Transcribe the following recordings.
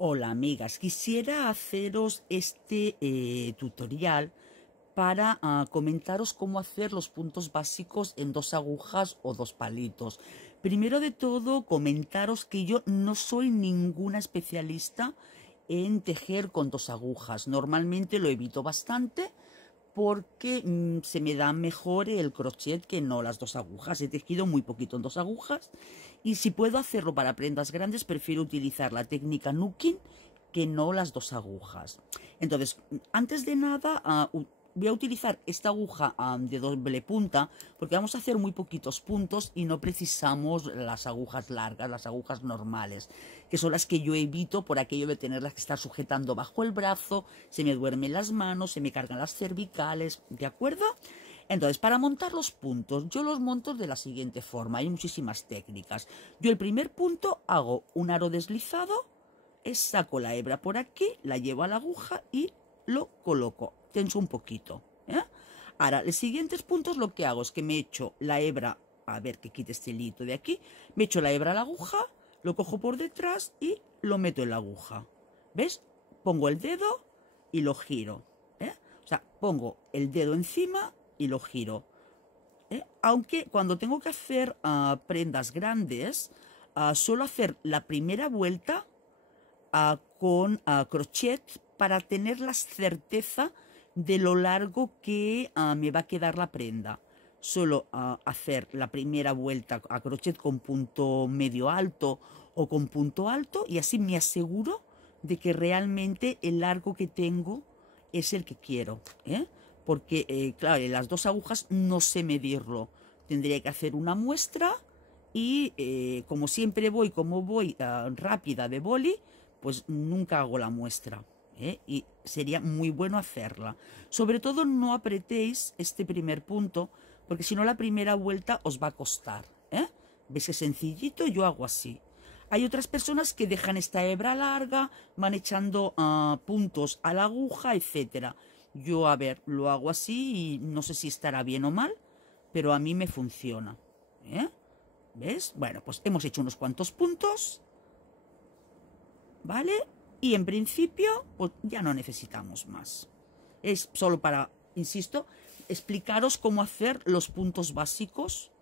Hola amigas, quisiera haceros este tutorial para comentaros cómo hacer los puntos básicos en dos agujas o dos palitos. Primero de todo, comentaros que yo no soy ninguna especialista en tejer con dos agujas. Normalmente lo evito bastante porque se me da mejor el crochet que no las dos agujas. He tejido muy poquito en dos agujas y si puedo hacerlo para prendas grandes prefiero utilizar la técnica Nukin que no las dos agujas. Entonces, antes de nada, voy a utilizar esta aguja de doble punta porque vamos a hacer muy poquitos puntos y no precisamos las agujas largas, las agujas normales, que son las que yo evito por aquello de tenerlas que estar sujetando bajo el brazo, se me duermen las manos, se me cargan las cervicales, ¿de acuerdo? Entonces, para montar los puntos, yo los monto de la siguiente forma, hay muchísimas técnicas. Yo el primer punto hago un aro deslizado, saco la hebra por aquí, la llevo a la aguja y lo coloco, tenso un poquito, ¿eh? Ahora, los siguientes puntos lo que hago es que me echo la hebra, a ver que quite este hilito de aquí, me echo la hebra a la aguja, lo cojo por detrás y lo meto en la aguja, ¿ves? Pongo el dedo y lo giro, ¿eh? O sea, pongo el dedo encima y lo giro, ¿eh? Aunque cuando tengo que hacer prendas grandes, suelo hacer la primera vuelta con crochet para tener la certeza de lo largo que me va a quedar la prenda. Suelo hacer la primera vuelta a crochet con punto medio alto o con punto alto y así me aseguro de que realmente el largo que tengo es el que quiero, ¿eh? Porque claro, en las dos agujas no sé medirlo, tendría que hacer una muestra y como siempre voy rápida de boli, pues nunca hago la muestra, ¿eh? Y sería muy bueno hacerla. Sobre todo no apretéis este primer punto, porque si no la primera vuelta os va a costar, ¿eh? ¿Ves qué sencillito? Yo hago así. Hay otras personas que dejan esta hebra larga, van echando puntos a la aguja, etcétera. Yo, a ver, lo hago así y no sé si estará bien o mal, pero a mí me funciona, ¿eh? ¿Ves? Bueno, pues hemos hecho unos cuantos puntos, ¿vale? Y en principio, pues ya no necesitamos más. Es solo para, insisto, explicaros cómo hacer los puntos básicos,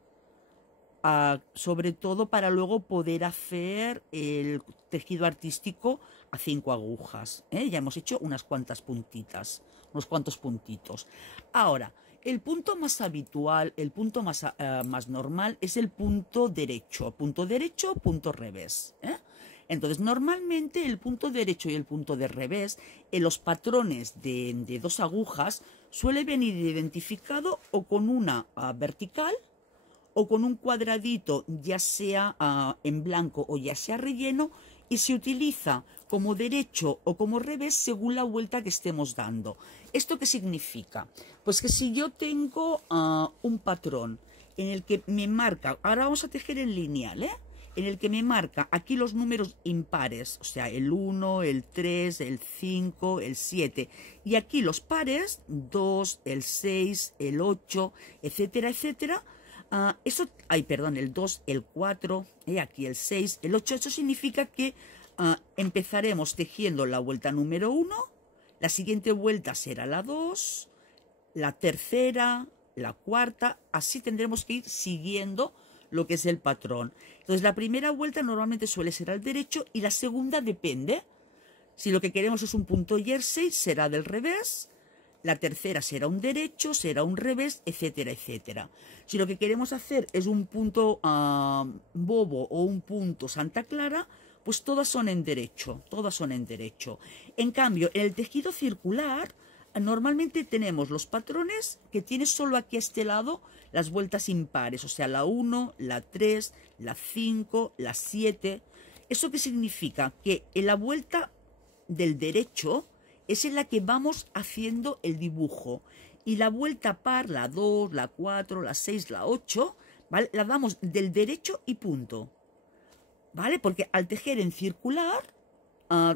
sobre todo para luego poder hacer el tejido artístico a 5 agujas, ¿eh? Ya hemos hecho unas cuantas puntitas, unos cuantos puntitos. Ahora, el punto más habitual, el punto más normal es el punto derecho, punto revés, ¿eh? Entonces, normalmente el punto derecho y el punto de revés, en los patrones de dos agujas, suele venir identificado o con una vertical o con un cuadradito, ya sea en blanco o ya sea relleno, y se utiliza como derecho o como revés según la vuelta que estemos dando. ¿Esto qué significa? Pues que si yo tengo un patrón en el que me marca, ahora vamos a tejer en lineal, ¿eh? En el que me marca aquí los números impares, o sea, el 1, el 3, el 5, el 7, y aquí los pares, 2, el 6, el 8, etcétera, etcétera. El 2, el 4, aquí el 6, el 8, eso significa que empezaremos tejiendo la vuelta número 1, la siguiente vuelta será la 2, la tercera, la cuarta, así tendremos que ir siguiendo lo que es el patrón. Entonces la primera vuelta normalmente suele ser al derecho y la segunda depende. Si lo que queremos es un punto jersey, será del revés. La tercera será un derecho, será un revés, etcétera, etcétera. Si lo que queremos hacer es un punto bobo o un punto Santa Clara, pues todas son en derecho, todas son en derecho. En cambio, en el tejido circular, normalmente tenemos los patrones que tiene solo aquí a este lado las vueltas impares, o sea, la 1, la 3, la 5, la 7. ¿Eso qué significa? Que en la vuelta del derecho es en la que vamos haciendo el dibujo y la vuelta par, la 2, la 4, la 6, la 8, ¿vale? La damos del derecho y punto, ¿vale? Porque al tejer en circular,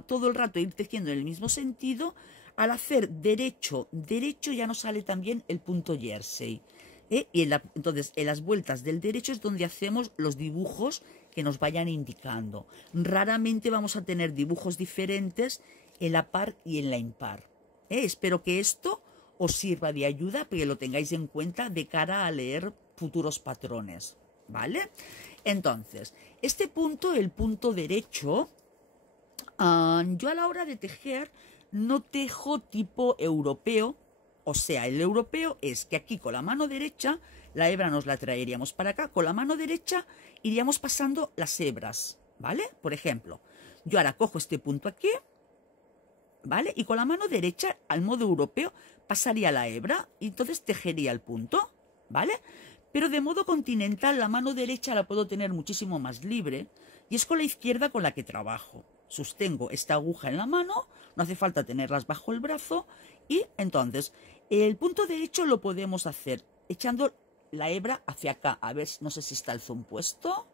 todo el rato ir tejiendo en el mismo sentido, al hacer derecho, derecho ya nos sale también el punto jersey. Entonces, en las vueltas del derecho es donde hacemos los dibujos que nos vayan indicando. Raramente vamos a tener dibujos diferentes en la par y en la impar. Espero que esto os sirva de ayuda, para que lo tengáis en cuenta de cara a leer futuros patrones, ¿vale? Entonces, este punto, el punto derecho, yo a la hora de tejer no tejo tipo europeo. O sea, el europeo es que aquí con la mano derecha la hebra nos la traeríamos para acá, con la mano derecha iríamos pasando las hebras, ¿vale? Por ejemplo, yo ahora cojo este punto aquí, ¿vale? Y con la mano derecha, al modo europeo, pasaría la hebra y entonces tejería el punto, ¿vale? Pero de modo continental la mano derecha la puedo tener muchísimo más libre y es con la izquierda con la que trabajo. Sostengo esta aguja en la mano, no hace falta tenerlas bajo el brazo y entonces el punto derecho lo podemos hacer echando la hebra hacia acá. A ver, no sé si está el zoom puesto.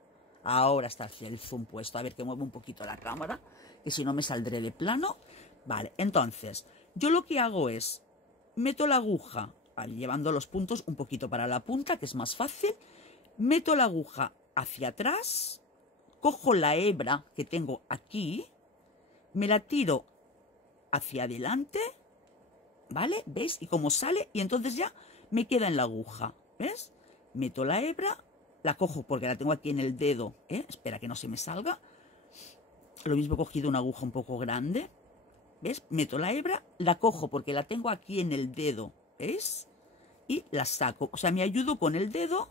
Ahora está el zoom puesto. A ver, que muevo un poquito la cámara, que si no me saldré de plano. Vale, entonces yo lo que hago es meto la aguja llevando los puntos un poquito para la punta, que es más fácil. Meto la aguja hacia atrás, cojo la hebra que tengo aquí, me la tiro hacia adelante, ¿vale? ¿Veis? Y como sale, y entonces ya me queda en la aguja, ¿ves? Meto la hebra, la cojo porque la tengo aquí en el dedo, espera que no se me salga. Lo mismo he cogido una aguja un poco grande, ¿ves? Meto la hebra, la cojo porque la tengo aquí en el dedo, ¿ves? Y la saco, o sea, me ayudo con el dedo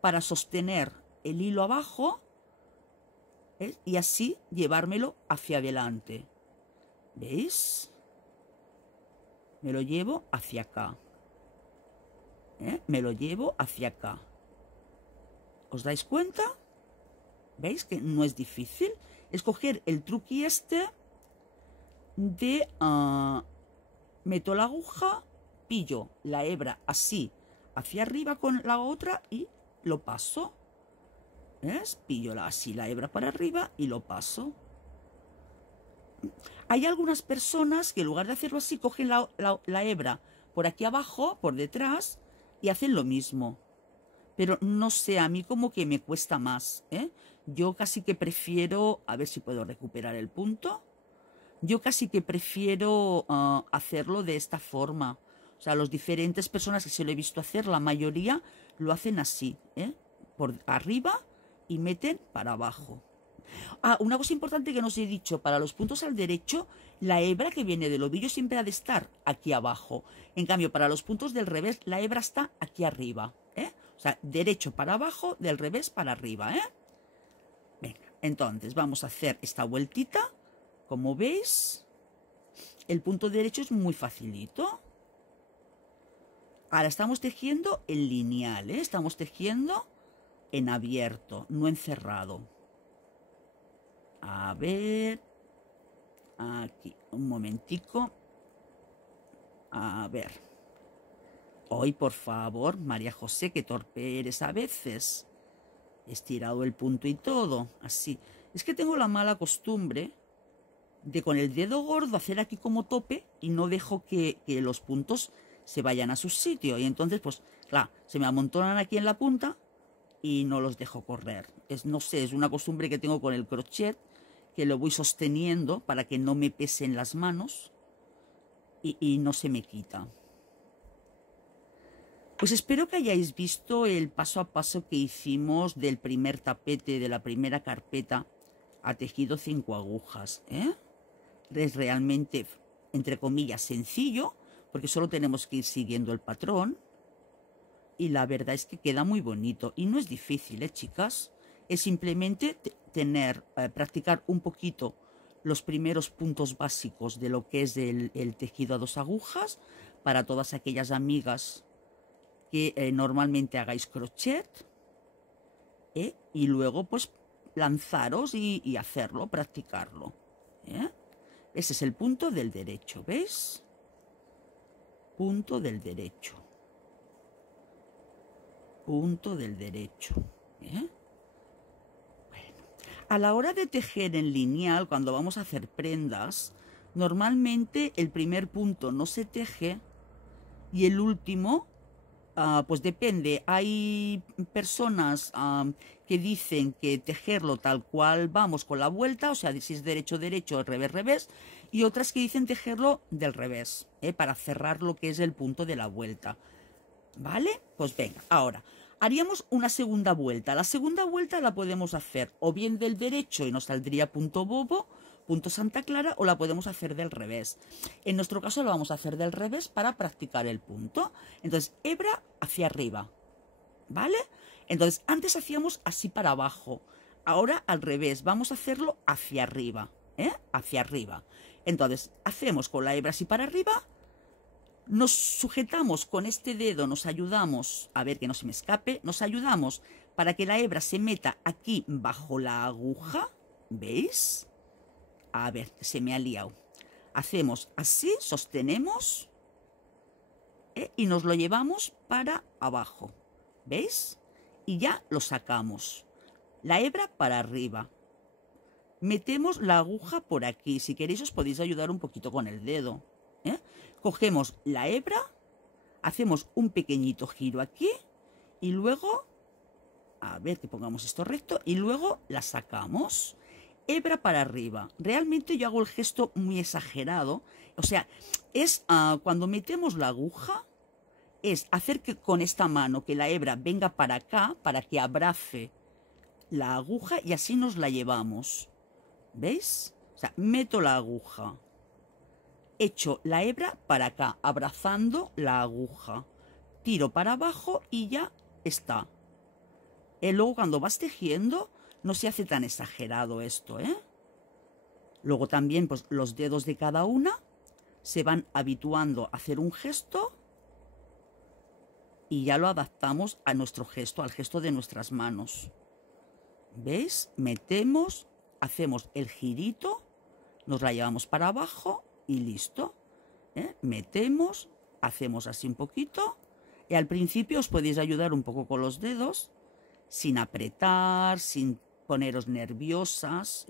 para sostener el hilo abajo, ¿ves? Y así llevármelo hacia adelante, ¿veis? Me lo llevo hacia acá, me lo llevo hacia acá. ¿Os dais cuenta? ¿Veis que no es difícil? Es coger el truqui este de meto la aguja, pillo la hebra así hacia arriba con la otra y lo paso. ¿Ves? Pillo así la hebra para arriba y lo paso. Hay algunas personas que en lugar de hacerlo así cogen la hebra por aquí abajo, por detrás, y hacen lo mismo. Pero no sé, a mí como que me cuesta más, Yo casi que prefiero, a ver si puedo recuperar el punto. Yo casi que prefiero hacerlo de esta forma. O sea, las diferentes personas que se lo he visto hacer, la mayoría lo hacen así, por arriba y meten para abajo. Una cosa importante que no os he dicho, para los puntos al derecho, la hebra que viene del ovillo siempre ha de estar aquí abajo. En cambio, para los puntos del revés, la hebra está aquí arriba, O sea, derecho para abajo, del revés para arriba, Venga, entonces vamos a hacer esta vueltita. Como veis, el punto derecho es muy facilito. Ahora estamos tejiendo en lineal, Estamos tejiendo en abierto, no en cerrado. A ver, aquí, un momentico. A ver. Hoy, por favor, María José, que torpe eres a veces. He estirado el punto y todo, así. Es que tengo la mala costumbre de con el dedo gordo hacer aquí como tope y no dejo que los puntos se vayan a su sitio. Y entonces, pues, claro, se me amontonan aquí en la punta y no los dejo correr. No sé, es una costumbre que tengo con el crochet, que lo voy sosteniendo para que no me pesen las manos y no se me quita. Pues espero que hayáis visto el paso a paso que hicimos del primer tapete, de la primera carpeta a tejido 5 agujas, Es realmente, entre comillas, sencillo, porque solo tenemos que ir siguiendo el patrón. Y la verdad es que queda muy bonito. Y no es difícil, chicas. Es simplemente practicar un poquito los primeros puntos básicos de lo que es el tejido a 2 agujas para todas aquellas amigas que normalmente hagáis crochet, y luego pues lanzaros y hacerlo, practicarlo, Ese es el punto del derecho, ¿veis? Punto del derecho. Punto del derecho, Bueno, a la hora de tejer en lineal, cuando vamos a hacer prendas, normalmente el primer punto no se teje y el último Pues depende. Hay personas que dicen que tejerlo tal cual vamos con la vuelta, o sea, si es derecho, derecho, revés, revés, y otras que dicen tejerlo del revés, para cerrar lo que es el punto de la vuelta. ¿Vale? Pues venga, ahora haríamos una segunda vuelta. La segunda vuelta la podemos hacer o bien del derecho y nos saldría punto bobo, punto Santa Clara, o la podemos hacer del revés. En nuestro caso lo vamos a hacer del revés para practicar el punto. Entonces, hebra hacia arriba, ¿vale? Entonces, antes hacíamos así para abajo, ahora al revés, vamos a hacerlo hacia arriba, hacia arriba. Entonces, hacemos con la hebra así para arriba, nos sujetamos con este dedo, nos ayudamos, a ver que no se me escape, nos ayudamos para que la hebra se meta aquí bajo la aguja, ¿veis? A ver, se me ha liado. Hacemos así, sostenemos, y nos lo llevamos para abajo, ¿veis? Y ya lo sacamos. La hebra para arriba. Metemos la aguja por aquí. Si queréis os podéis ayudar un poquito con el dedo. Cogemos la hebra, hacemos un pequeñito giro aquí y luego, a ver que pongamos esto recto, y luego la sacamos. Hebra para arriba. Realmente yo hago el gesto muy exagerado. O sea, es cuando metemos la aguja, es hacer que con esta mano que la hebra venga para acá, para que abrace la aguja y así nos la llevamos. ¿Veis? O sea, meto la aguja, echo la hebra para acá, abrazando la aguja, tiro para abajo y ya está. Luego cuando vas tejiendo no se hace tan exagerado esto, Luego también pues los dedos de cada una se van habituando a hacer un gesto y ya lo adaptamos a nuestro gesto, al gesto de nuestras manos. ¿Veis? Metemos, hacemos el girito, nos la llevamos para abajo y listo. Metemos, hacemos así un poquito y al principio os podéis ayudar un poco con los dedos, sin apretar, sin poneros nerviosas,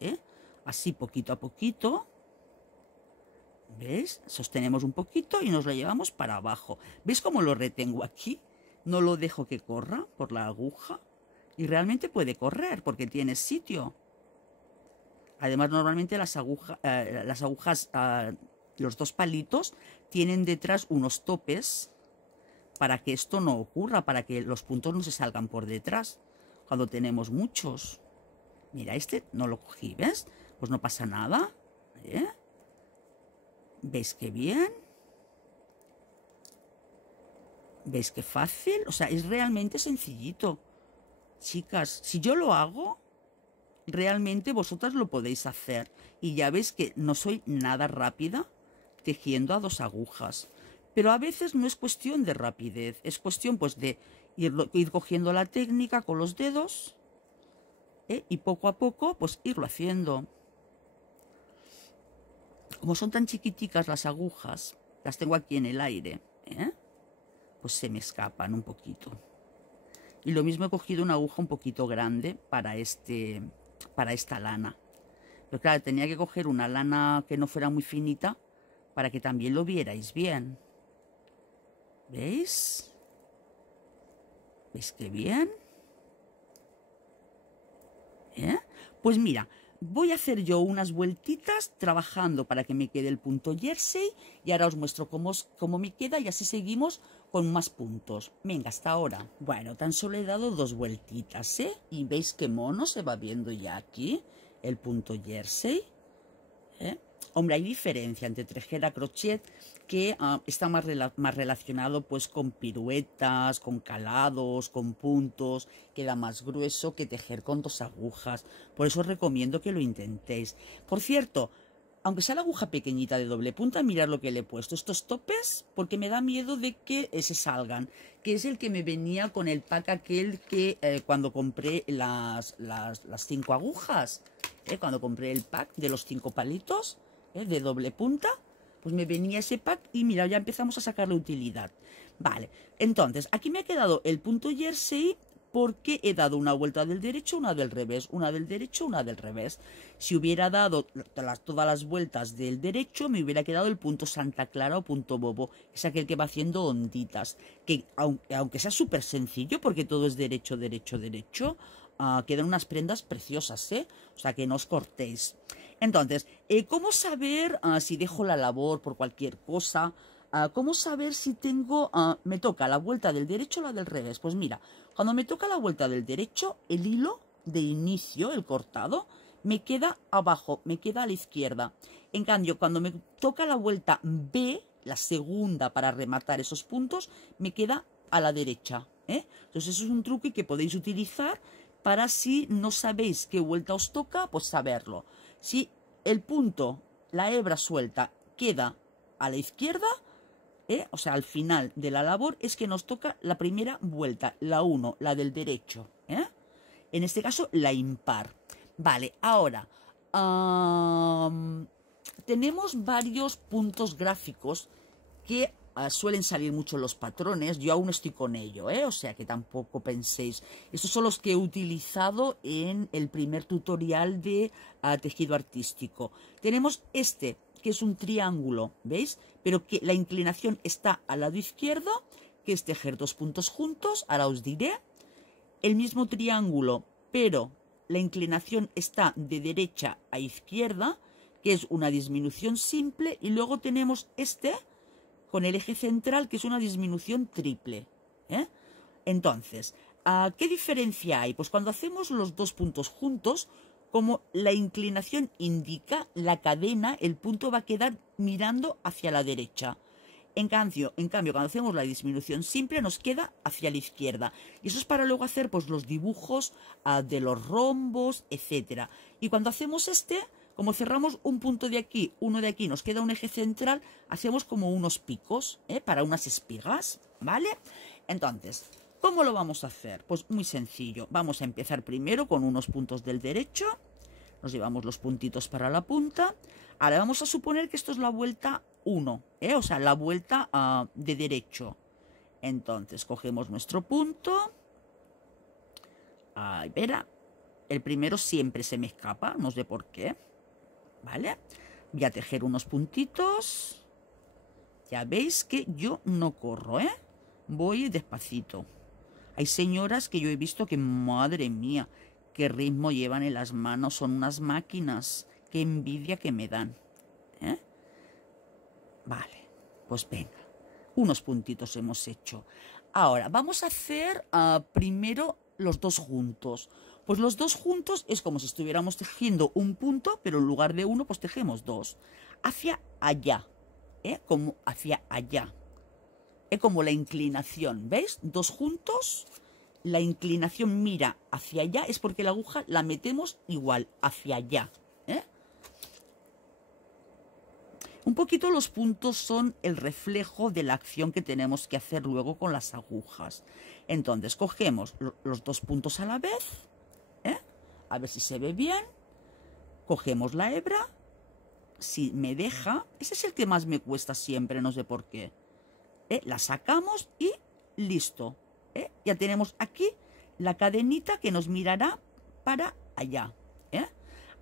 así poquito a poquito. ¿Ves? Sostenemos un poquito y nos lo llevamos para abajo. ¿Veis cómo lo retengo aquí? No lo dejo que corra por la aguja y realmente puede correr porque tiene sitio. Además, normalmente las agujas, los dos palitos, tienen detrás unos topes para que esto no ocurra, para que los puntos no se salgan por detrás cuando tenemos muchos. Mira, este no lo cogí, ¿ves? Pues no pasa nada. ¿Veis qué bien? ¿Veis qué fácil? O sea, es realmente sencillito. Chicas, si yo lo hago, realmente vosotras lo podéis hacer. Y ya veis que no soy nada rápida tejiendo a dos agujas. Pero a veces no es cuestión de rapidez, es cuestión pues de ir cogiendo la técnica con los dedos, y poco a poco pues irlo haciendo. Como son tan chiquiticas las agujas, las tengo aquí en el aire, pues se me escapan un poquito. Y lo mismo he cogido una aguja un poquito grande para esta lana. Pero claro, tenía que coger una lana que no fuera muy finita para que también lo vierais bien. ¿Veis? ¿Veis qué bien? Pues mira, voy a hacer yo unas vueltitas trabajando para que me quede el punto jersey y ahora os muestro cómo me queda y así seguimos con más puntos. Venga, hasta ahora. Bueno, tan solo he dado dos vueltitas, y veis qué mono se va viendo ya aquí el punto jersey. Hombre, hay diferencia entre tejer a crochet, que está más relacionado pues con piruetas, con calados, con puntos, queda más grueso que tejer con dos agujas. Por eso os recomiendo que lo intentéis. Por cierto, aunque sea la aguja pequeñita de doble punta, mirad lo que le he puesto. Estos topes, porque me da miedo de que se salgan, que es el que me venía con el pack aquel que cuando compré las 5 agujas, cuando compré el pack de los 5 palitos, de doble punta, pues me venía ese pack y mira, ya empezamos a sacarle utilidad. Vale, entonces aquí me ha quedado el punto jersey porque he dado una vuelta del derecho, una del revés, una del derecho, una del revés. Si hubiera dado todas las vueltas del derecho, me hubiera quedado el punto Santa Clara o punto bobo, es aquel que va haciendo onditas, que aunque sea súper sencillo, porque todo es derecho, derecho, derecho, quedan unas prendas preciosas, ¿eh? O sea, que no os cortéis. Entonces, ¿cómo saber si dejo la labor por cualquier cosa? ¿Cómo saber si tengo, me toca la vuelta del derecho o la del revés? Pues mira, cuando me toca la vuelta del derecho, el hilo de inicio, el cortado, me queda abajo, me queda a la izquierda. En cambio, cuando me toca la vuelta B, la segunda para rematar esos puntos, me queda a la derecha, ¿eh? Entonces eso es un truque que podéis utilizar para, si no sabéis qué vuelta os toca, pues saberlo. Si el punto, la hebra suelta, queda a la izquierda, o sea, al final de la labor, es que nos toca la primera vuelta, la 1, la del derecho, en este caso la impar. Vale, ahora tenemos varios puntos gráficos que suelen salir mucho en los patrones. Yo aún estoy con ello, o sea que tampoco penséis. Estos son los que he utilizado en el primer tutorial de tejido artístico. Tenemos este, que es un triángulo, ¿veis? Pero que la inclinación está al lado izquierdo, que es tejer dos puntos juntos. Ahora os diré. El mismo triángulo, pero la inclinación está de derecha a izquierda, que es una disminución simple. Y luego tenemos este con el eje central, que es una disminución triple, Entonces, ¿qué diferencia hay? Pues cuando hacemos los dos puntos juntos, como la inclinación indica, la cadena, el punto va a quedar mirando hacia la derecha. En cambio, cuando hacemos la disminución simple, nos queda hacia la izquierda. Y eso es para luego hacer pues los dibujos de los rombos, etcétera. Y cuando hacemos este, como cerramos un punto de aquí, uno de aquí, nos queda un eje central, hacemos como unos picos, para unas espigas, ¿vale? Entonces, ¿cómo lo vamos a hacer? Pues muy sencillo. Vamos a empezar primero con unos puntos del derecho. Nos llevamos los puntitos para la punta. Ahora vamos a suponer que esto es la vuelta 1, o sea, la vuelta de derecho. Entonces, cogemos nuestro punto. Ahí verá. El primero siempre se me escapa, no sé por qué. ¿Vale? Voy a tejer unos puntitos. Ya veis que yo no corro, voy despacito. Hay señoras que yo he visto que, madre mía, qué ritmo llevan en las manos. Son unas máquinas. Qué envidia que me dan. Vale, pues venga. Unos puntitos hemos hecho. Ahora, vamos a hacer primero los dos juntos. Pues los dos juntos es como si estuviéramos tejiendo un punto, pero en lugar de uno, pues tejemos dos. Hacia allá, como hacia allá. Como la inclinación, ¿veis? Dos juntos, la inclinación mira hacia allá, es porque la aguja la metemos igual, hacia allá. Un poquito los puntos son el reflejo de la acción que tenemos que hacer luego con las agujas. Entonces, cogemos los dos puntos a la vez, a ver si se ve bien. Cogemos la hebra, si me deja, ese es el que más me cuesta siempre, no sé por qué. La sacamos y listo. Ya tenemos aquí la cadenita que nos mirará para allá.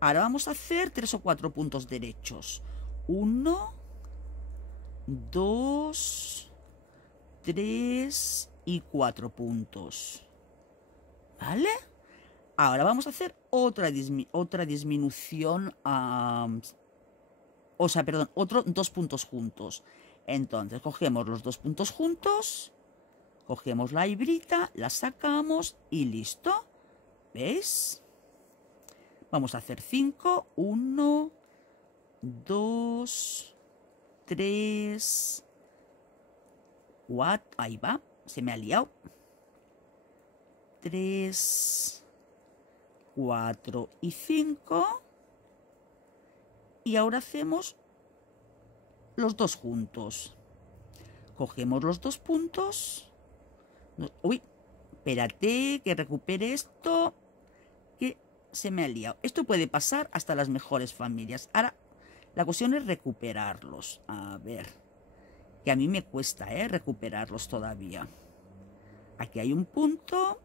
Ahora vamos a hacer 3 o 4 puntos derechos. 1, 2, 3 y 4 puntos. ¿Vale? Ahora vamos a hacer otra disminución, o sea, perdón, dos puntos juntos. Entonces, cogemos los dos puntos juntos, cogemos la hebrita, la sacamos y listo. ¿Veis? Vamos a hacer 5, 1, 2, 3, 4, ahí va, se me ha liado. 3, 4 y 5. Y ahora hacemos los dos juntos. Cogemos los dos puntos. Uy, espérate que recupere esto, que se me ha liado. Esto puede pasar hasta las mejores familias. Ahora, la cuestión es recuperarlos. A ver, que a mí me cuesta, recuperarlos todavía. Aquí hay un punto.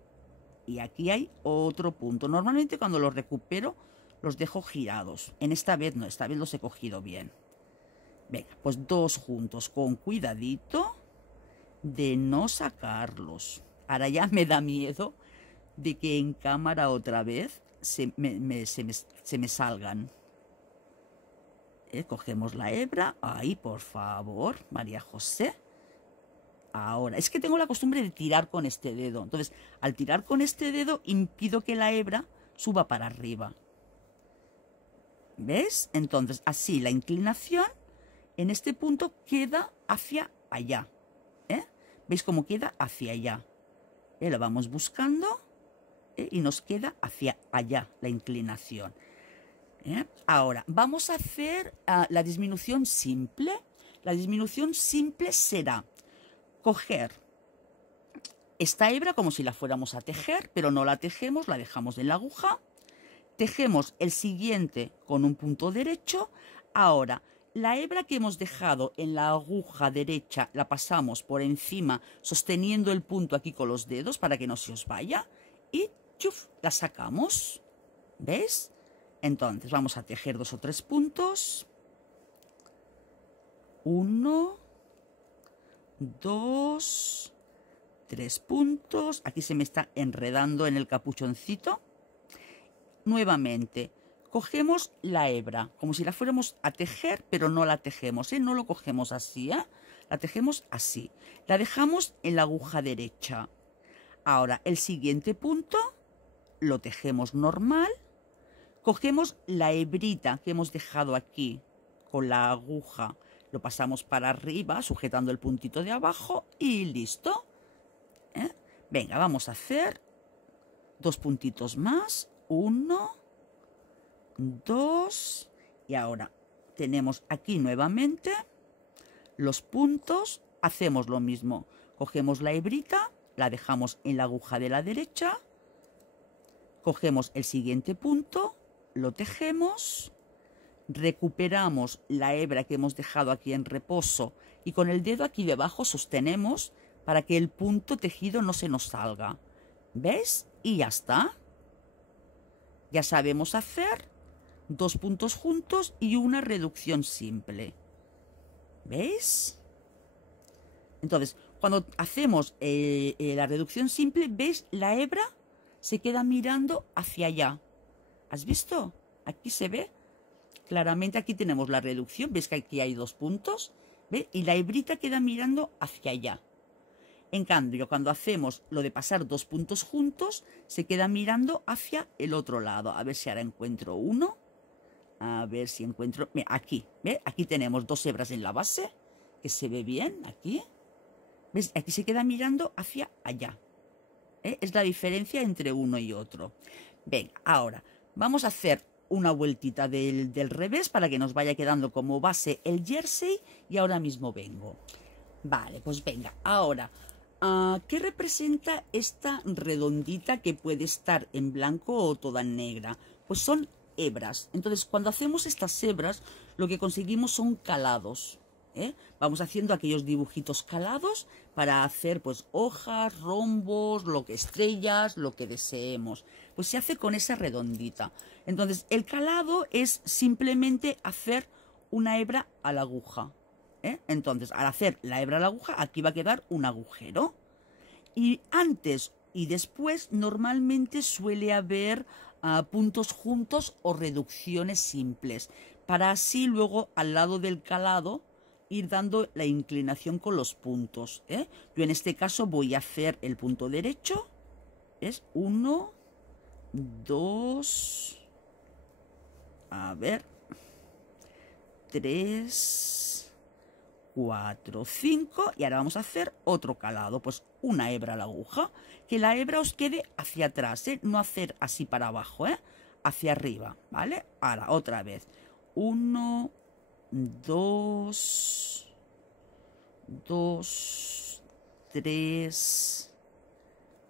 Y aquí hay otro punto. Normalmente cuando los recupero los dejo girados. En esta vez no, esta vez los he cogido bien. Venga, pues 2 juntos, con cuidadito de no sacarlos. Ahora ya me da miedo de que en cámara otra vez se me salgan. Cogemos la hebra. Ahí, por favor, María José. Ahora, es que tengo la costumbre de tirar con este dedo. Entonces, al tirar con este dedo, impido que la hebra suba para arriba. ¿Ves? Entonces, así la inclinación en este punto queda hacia allá. ¿Veis cómo queda hacia allá? Lo vamos buscando y nos queda hacia allá la inclinación. Ahora, vamos a hacer la disminución simple. La disminución simple será coger esta hebra como si la fuéramos a tejer, pero no la tejemos, la dejamos en la aguja. Tejemos el siguiente con un punto derecho. Ahora, la hebra que hemos dejado en la aguja derecha la pasamos por encima sosteniendo el punto aquí con los dedos para que no se os vaya. Y ¡chuf!, la sacamos. ¿Ves? Entonces vamos a tejer 2 o 3 puntos. 1, 2, 3 puntos. Aquí se me está enredando en el capuchoncito. Nuevamente, cogemos la hebra como si la fuéramos a tejer, pero no la tejemos, no lo cogemos así, la tejemos así. La dejamos en la aguja derecha. Ahora, el siguiente punto lo tejemos normal. Cogemos la hebrita que hemos dejado aquí con la aguja, lo pasamos para arriba sujetando el puntito de abajo y listo. Venga, vamos a hacer 2 puntitos más. 1, 2 y ahora tenemos aquí nuevamente los puntos. Hacemos lo mismo, cogemos la hebrita, la dejamos en la aguja de la derecha, cogemos el siguiente punto, lo tejemos, recuperamos la hebra que hemos dejado aquí en reposo y con el dedo aquí debajo sostenemos para que el punto tejido no se nos salga. ¿Ves? Y ya está. Ya sabemos hacer 2 puntos juntos y una reducción simple. ¿Veis? Entonces, cuando hacemos la reducción simple, ¿veis? La hebra se queda mirando hacia allá. ¿Has visto? Aquí se ve claramente, aquí tenemos la reducción, ¿ves que aquí hay 2 puntos? ¿Ves? Y la hebrita queda mirando hacia allá. En cambio, cuando hacemos lo de pasar 2 puntos juntos, se queda mirando hacia el otro lado. A ver si ahora encuentro uno. A ver si encuentro... Mira, aquí, ¿ves? Aquí tenemos 2 hebras en la base, que se ve bien, aquí. ¿Ves? Aquí se queda mirando hacia allá. Es la diferencia entre uno y otro. Venga, ahora vamos a hacer una vueltita del revés para que nos vaya quedando como base el jersey y ahora mismo vengo. Vale, pues venga, ahora... ¿qué representa esta redondita que puede estar en blanco o toda negra? Pues son hebras. Entonces, cuando hacemos estas hebras, lo que conseguimos son calados. Vamos haciendo aquellos dibujitos calados para hacer pues hojas, rombos, estrellas, lo que deseemos. Pues se hace con esa redondita. Entonces, el calado es simplemente hacer una hebra a la aguja. Entonces, al hacer la hebra a la aguja, aquí va a quedar un agujero. Y antes y después, normalmente suele haber puntos juntos o reducciones simples. Para así luego, al lado del calado, ir dando la inclinación con los puntos. Yo en este caso voy a hacer el punto derecho. Es 1, 2, a ver, 3, 4, 5 y ahora vamos a hacer otro calado, pues una hebra a la aguja, que la hebra os quede hacia atrás, no hacer así para abajo, hacia arriba, ¿vale? Ahora otra vez, 1, 2, 3,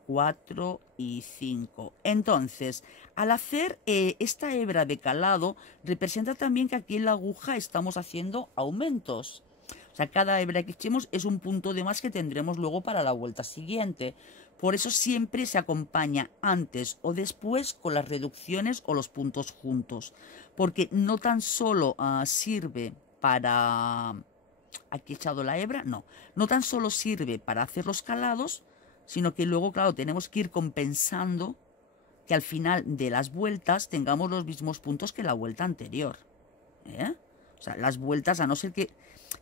4 y 5. Entonces, al hacer esta hebra de calado, representa también que aquí en la aguja estamos haciendo aumentos. O sea, cada hebra que echemos es un punto de más que tendremos luego para la vuelta siguiente. Por eso siempre se acompaña antes o después con las reducciones o los puntos juntos. Porque no tan solo sirve para... Aquí he echado la hebra, no tan solo sirve para hacer los calados, sino que luego, claro, tenemos que ir compensando que al final de las vueltas tengamos los mismos puntos que la vuelta anterior. O sea, las vueltas, a no ser que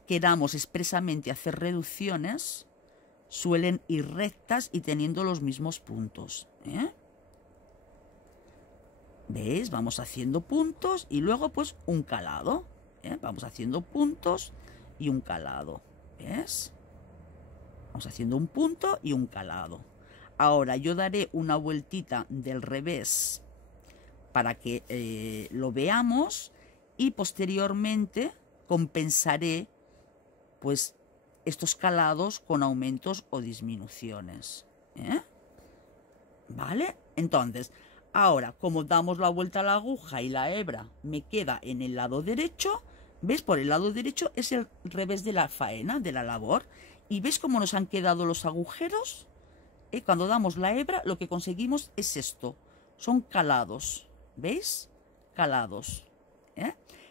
queramos expresamente hacer reducciones, suelen ir rectas y teniendo los mismos puntos. ¿Veis? Vamos haciendo puntos y luego pues un calado. Vamos haciendo puntos y un calado. ¿Ves? Vamos haciendo un punto y un calado. Ahora yo daré una vueltita del revés para que lo veamos y posteriormente compensaré pues estos calados con aumentos o disminuciones. ¿Vale? Entonces, ahora como damos la vuelta a la aguja y la hebra me queda en el lado derecho, ¿ves? Por el lado derecho es el revés de la faena, de la labor. ¿Y ves cómo nos han quedado los agujeros? Cuando damos la hebra lo que conseguimos es esto. Son calados. ¿Veis? Calados.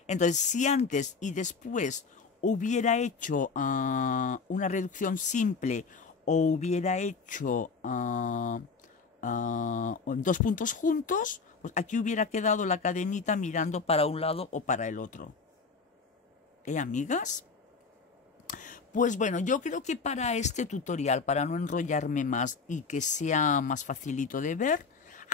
Entonces, si antes y después hubiera hecho una reducción simple o hubiera hecho dos puntos juntos, pues aquí hubiera quedado la cadenita mirando para un lado o para el otro. Amigas? Pues bueno, yo creo que para este tutorial, para no enrollarme más y que sea más facilito de ver...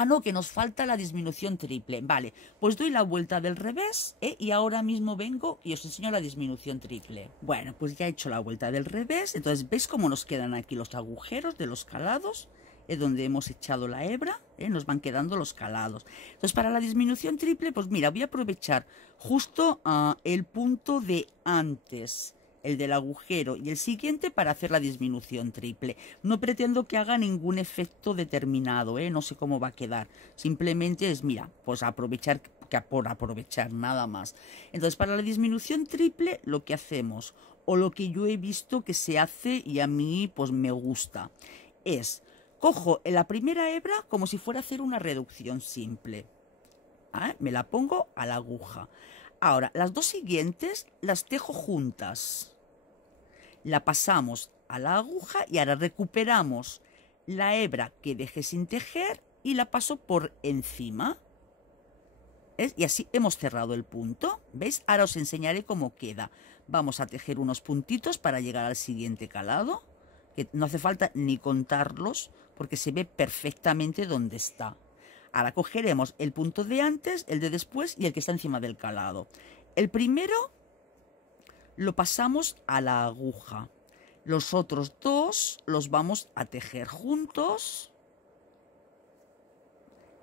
no, que nos falta la disminución triple. Vale, pues doy la vuelta del revés y ahora mismo vengo y os enseño la disminución triple. Bueno, pues ya he hecho la vuelta del revés. Entonces, ¿veis cómo nos quedan aquí los agujeros de los calados? Donde hemos echado la hebra, nos van quedando los calados. Entonces, para la disminución triple, pues mira, voy a aprovechar justo el punto de antes, el del agujero y el siguiente para hacer la disminución triple. No pretendo que haga ningún efecto determinado, no sé cómo va a quedar. Simplemente es, mira, pues aprovechar, por aprovechar, nada más. Entonces, para la disminución triple, lo que hacemos, o lo que yo he visto que se hace y a mí pues me gusta, es, cojo la primera hebra como si fuera a hacer una reducción simple. Me la pongo a la aguja. Ahora, las dos siguientes las tejo juntas. La pasamos a la aguja y ahora recuperamos la hebra que dejé sin tejer y la paso por encima. ¿Ves? Y así hemos cerrado el punto. ¿Veis? Ahora os enseñaré cómo queda. Vamos a tejer unos puntitos para llegar al siguiente calado, que no hace falta ni contarlos porque se ve perfectamente dónde está. Ahora cogeremos el punto de antes, el de después y el que está encima del calado. El primero lo pasamos a la aguja. Los otros dos los vamos a tejer juntos.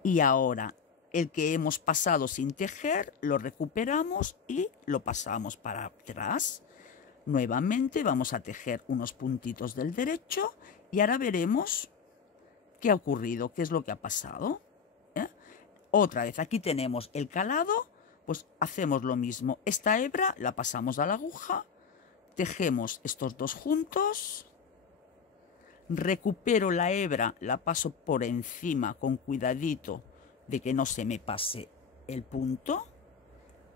Y ahora el que hemos pasado sin tejer lo recuperamos y lo pasamos para atrás. Nuevamente vamos a tejer unos puntitos del derecho y ahora veremos qué ha ocurrido, qué es lo que ha pasado. Otra vez, aquí tenemos el calado, pues hacemos lo mismo. Esta hebra la pasamos a la aguja, tejemos estos dos juntos, recupero la hebra, la paso por encima con cuidadito de que no se me pase el punto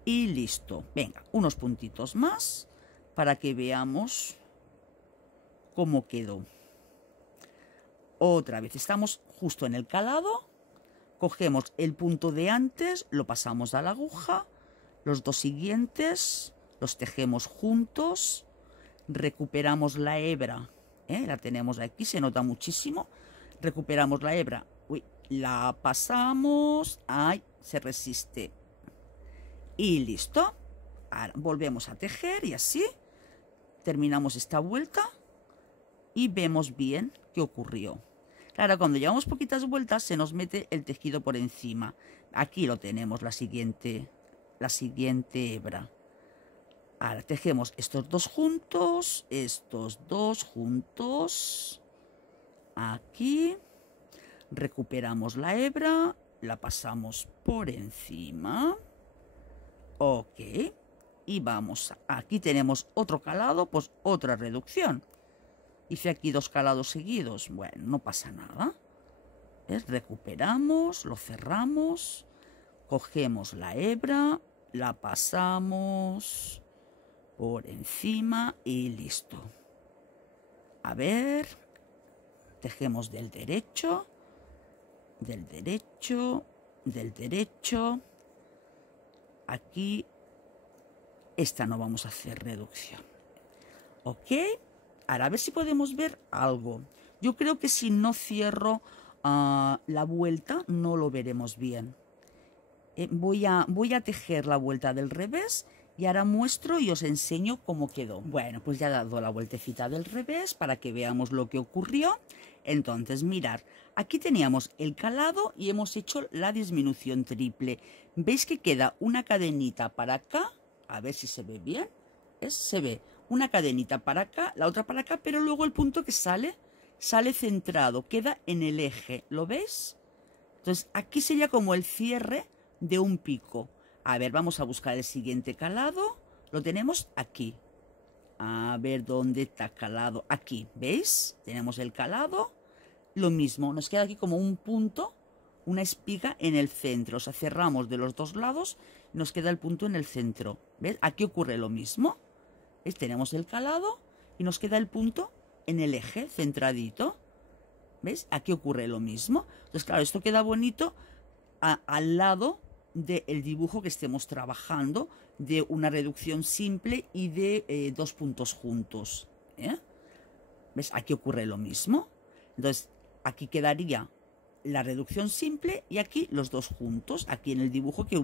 y listo. Venga, unos puntitos más para que veamos cómo quedó. Otra vez, estamos justo en el calado. Cogemos el punto de antes, lo pasamos a la aguja, los dos siguientes los tejemos juntos, recuperamos la hebra, la tenemos aquí, se nota muchísimo, recuperamos la hebra, la pasamos, se resiste y listo. Ahora volvemos a tejer y así terminamos esta vuelta y vemos bien qué ocurrió. Claro, cuando llevamos poquitas vueltas se nos mete el tejido por encima. Aquí lo tenemos, la siguiente hebra. Ahora tejemos estos dos juntos, aquí. Recuperamos la hebra, la pasamos por encima. Ok. Y vamos, aquí tenemos otro calado, pues otra reducción. Hice aquí 2 calados seguidos. Bueno, no pasa nada. ¿Ves? Recuperamos, lo cerramos, cogemos la hebra, la pasamos por encima y listo. A ver, tejemos del derecho, del derecho, del derecho. Aquí, esta no vamos a hacer reducción. ¿Ok? Ahora a ver si podemos ver algo. Yo creo que si no cierro la vuelta no lo veremos bien. Voy a tejer la vuelta del revés y ahora muestro y os enseño cómo quedó. Bueno, pues ya he dado la vueltecita del revés para que veamos lo que ocurrió. Entonces, mirad, aquí teníamos el calado y hemos hecho la disminución triple. ¿Veis que queda una cadenita para acá? A ver si se ve bien. Se ve una cadenita para acá, la otra para acá, pero luego el punto que sale centrado, queda en el eje. ¿Lo veis? Entonces, aquí sería como el cierre de un pico. A ver, vamos a buscar el siguiente calado. Lo tenemos aquí. A ver dónde está calado. Aquí, ¿veis? Tenemos el calado. Lo mismo, nos queda aquí como un punto, una espiga en el centro. O sea, cerramos de los dos lados y nos queda el punto en el centro. ¿Ves? Aquí ocurre lo mismo. ¿Ves? Tenemos el calado y nos queda el punto en el eje, centradito. ¿Ves? Aquí ocurre lo mismo. Entonces, claro, esto queda bonito al lado del dibujo que estemos trabajando, de una reducción simple y de 2 puntos juntos. ¿Ves? Aquí ocurre lo mismo. Entonces, aquí quedaría la reducción simple y aquí los 2 juntos, aquí en el dibujo que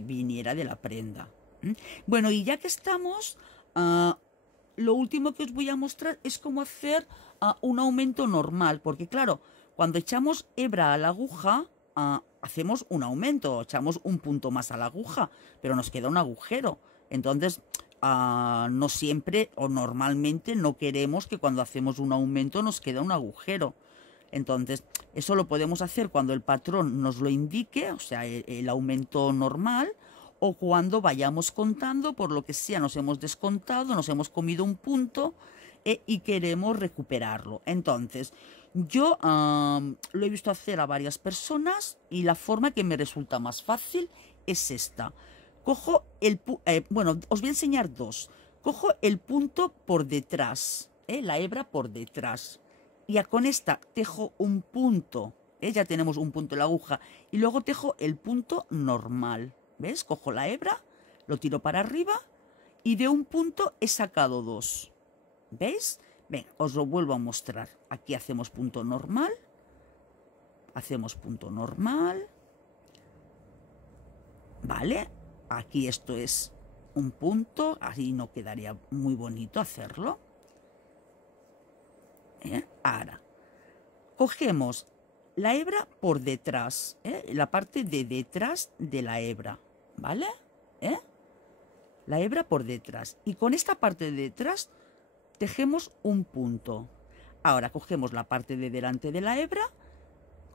viniera de la prenda. Bueno, y ya que estamos, lo último que os voy a mostrar es cómo hacer un aumento normal, porque claro, cuando echamos hebra a la aguja, hacemos un aumento, echamos un punto más a la aguja, pero nos queda un agujero. Entonces, no siempre o normalmente no queremos que cuando hacemos un aumento nos quede un agujero. Entonces, eso lo podemos hacer cuando el patrón nos lo indique, o sea, el aumento normal, o cuando vayamos contando, por lo que sea, nos hemos descontado, nos hemos comido un punto y queremos recuperarlo. Entonces, yo lo he visto hacer a varias personas y la forma que me resulta más fácil es esta. Cojo bueno, os voy a enseñar 2. Cojo el punto por detrás, la hebra por detrás. Y con esta tejo un punto, ya tenemos un punto en la aguja. Y luego tejo el punto normal. ¿Ves? Cojo la hebra, lo tiro para arriba y de un punto he sacado 2. ¿Veis? Venga, os lo vuelvo a mostrar. Aquí hacemos punto normal. Hacemos punto normal. ¿Vale? Aquí esto es un punto. Así no quedaría muy bonito hacerlo. Ahora, cogemos la hebra por detrás. La parte de detrás de la hebra. ¿Vale? La hebra por detrás. Y con esta parte de detrás tejemos un punto. Ahora cogemos la parte de delante de la hebra,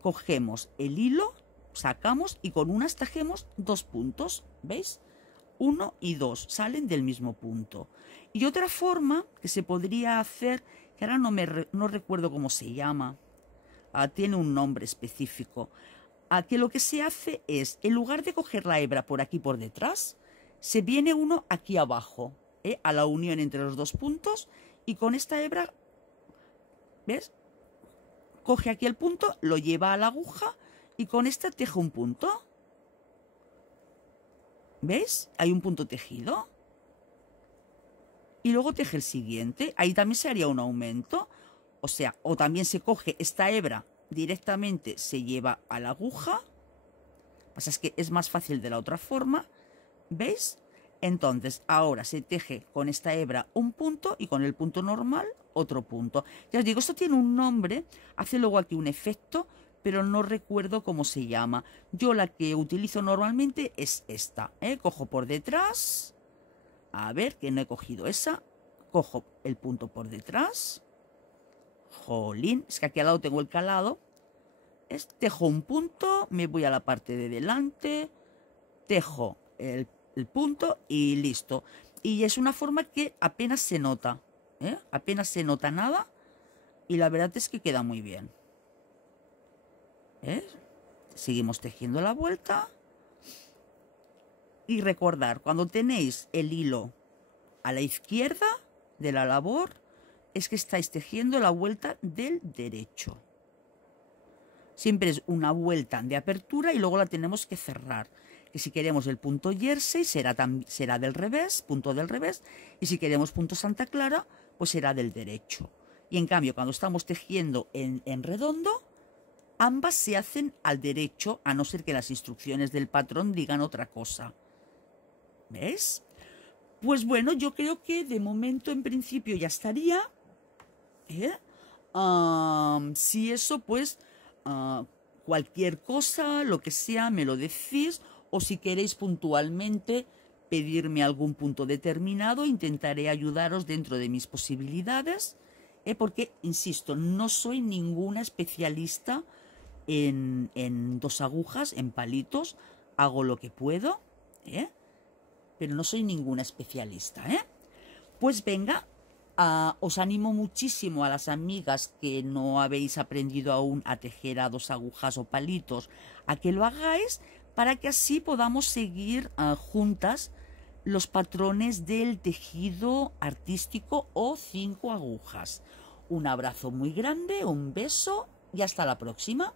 cogemos el hilo, sacamos y con unas tejemos 2 puntos. ¿Veis? 1 y 2 salen del mismo punto. Y otra forma que se podría hacer, que ahora no recuerdo cómo se llama, tiene un nombre específico, que lo que se hace es, en lugar de coger la hebra por aquí por detrás, se viene uno aquí abajo, a la unión entre los 2 puntos, y con esta hebra, ¿ves? Coge aquí el punto, lo lleva a la aguja y con esta teje un punto. ¿Ves? Hay un punto tejido. Y luego teje el siguiente. Ahí también se haría un aumento. O sea, o también se coge esta hebra directamente, se lleva a la aguja. Lo que pasa es que es más fácil de la otra forma. ¿Veis? Entonces, ahora se teje con esta hebra un punto y con el punto normal otro punto. Ya os digo, esto tiene un nombre, hace luego aquí un efecto, pero no recuerdo cómo se llama. Yo la que utilizo normalmente es esta. Cojo por detrás, a ver, que no he cogido esa. Cojo el punto por detrás. Jolín, es que aquí al lado tengo el calado. Tejo un punto, me voy a la parte de delante, tejo el punto y listo. Y es una forma que apenas se nota. Apenas se nota nada y la verdad es que queda muy bien. Seguimos tejiendo la vuelta. Y recordar, cuando tenéis el hilo a la izquierda de la labor, es que estáis tejiendo la vuelta del derecho. Siempre es una vuelta de apertura y luego la tenemos que cerrar. Que si queremos el punto jersey será del revés, punto del revés. Y si queremos punto Santa Clara, pues será del derecho. Y en cambio, cuando estamos tejiendo en redondo, ambas se hacen al derecho, a no ser que las instrucciones del patrón digan otra cosa. ¿Ves? Pues bueno, yo creo que de momento en principio ya estaría. Si eso, pues cualquier cosa, lo que sea, me lo decís. O si queréis puntualmente pedirme algún punto determinado, intentaré ayudaros dentro de mis posibilidades. Porque, insisto, no soy ninguna especialista en dos agujas, en palitos. Hago lo que puedo, pero no soy ninguna especialista, Pues venga, os animo muchísimo a las amigas que no habéis aprendido aún a tejer a dos agujas o palitos, a que lo hagáis para que así podamos seguir juntas los patrones del tejido artístico o 5 agujas. Un abrazo muy grande, un beso y hasta la próxima.